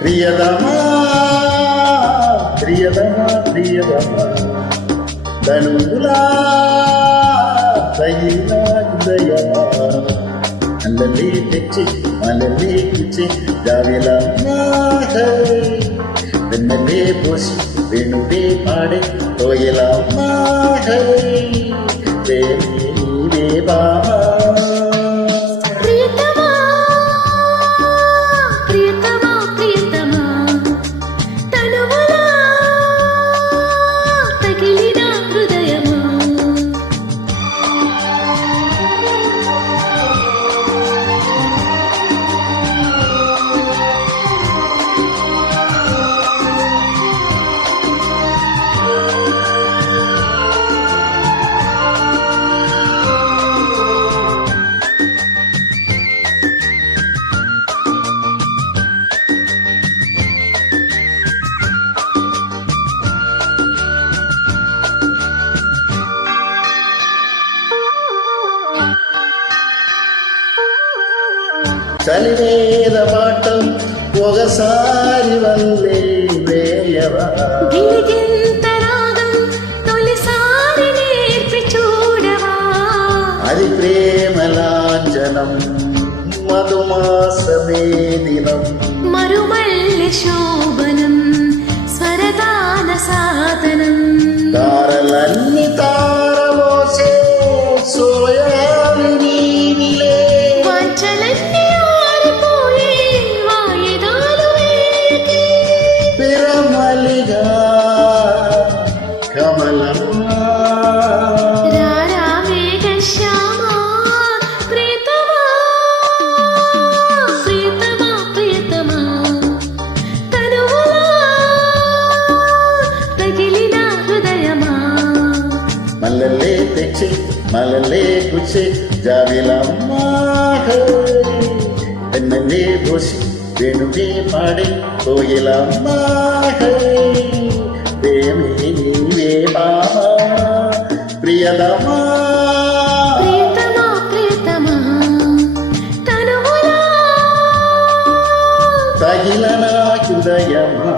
ప్రియదమా ప్రియదమా ప్రియదమా తనులా తగిన హృదయమా అల్లలే తెచ్చి అల్లలే కుచ్చి జావిలా వెన్నలే పోసి వేణువే పాడే తోయలా నీవే బామా చలివేద పాఠం ఒకసారి వల్లే వేయవా గిలిగింత రాగం తొలిసారి నేర్పి చూడవా అది ప్రేమలాంఛనం మధుమాసమే దినం మరుమల్లి శోభనం స్వరదాన సాధనం తారలన్నీ తారమోసే సోయాలు నీవిలే వాంఛలన్నీ ఆరిపోయే వాయిదాలు వేయకే పిరమలిగా కమలమా రారా మేఘశ్యామా ప్రియతమా ప్రియతమా ప్రియతమా తనువులా తగిలిన హృదయమా మల్లలే తెచ్చి మల్లలే కుచ్చి జావిలమ్మా వెన్నలే పోసి వేణువే పాడే కోయిలమ్మా ప్రేమే నీవే బామా ప్రియదమా ప్రియతమా ప్రియతమా తనువులా తగిలన హృదయమా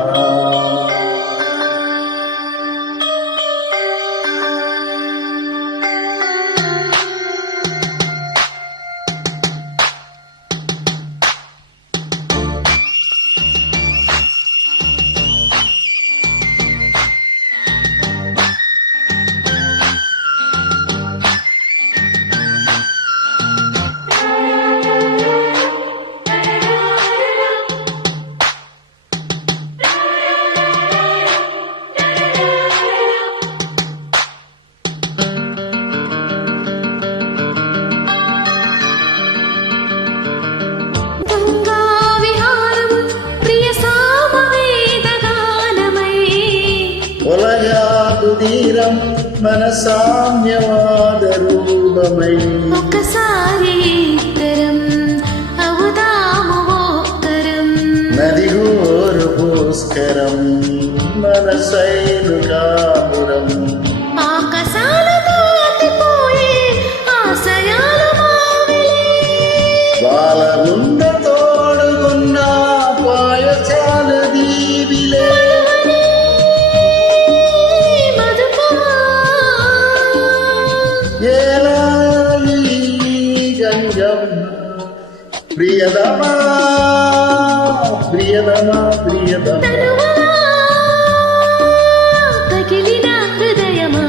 గంగా విహారం ప్రియ సామవేద గానమై ఒలగాకు తీరం మన సామ్యవాద రూపమై ఒక్కసారి ఇద్దరం అవుదాము ఒక్కరం నదిగోరు భూస్కరం మన సైనుకాపురం ఆకాశాల దాటిపోయే ఆశయాల మావిలే బాలగుండ తోడుగున్న పాయచాల దీవిలే మధుపమా ఏలా ఈ గంగం ప్రియదమా ప్రియదమా ప్రియదమా తనువులా తగిలిన హృదయమా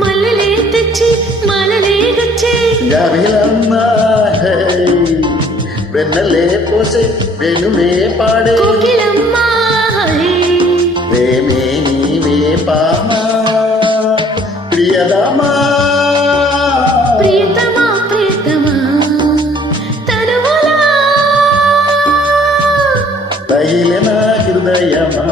మల్లెలే తెచ్చి మాలలే గుచ్చే జావిలమ్మా వెన్నలే పోసే వెనువే పాడే కోకిలమ్మా ప్రేమే నీవే బామా ప్రియదమా ప్రియతమా ప్రియతమా తనువులా తగిలిన హృదయమా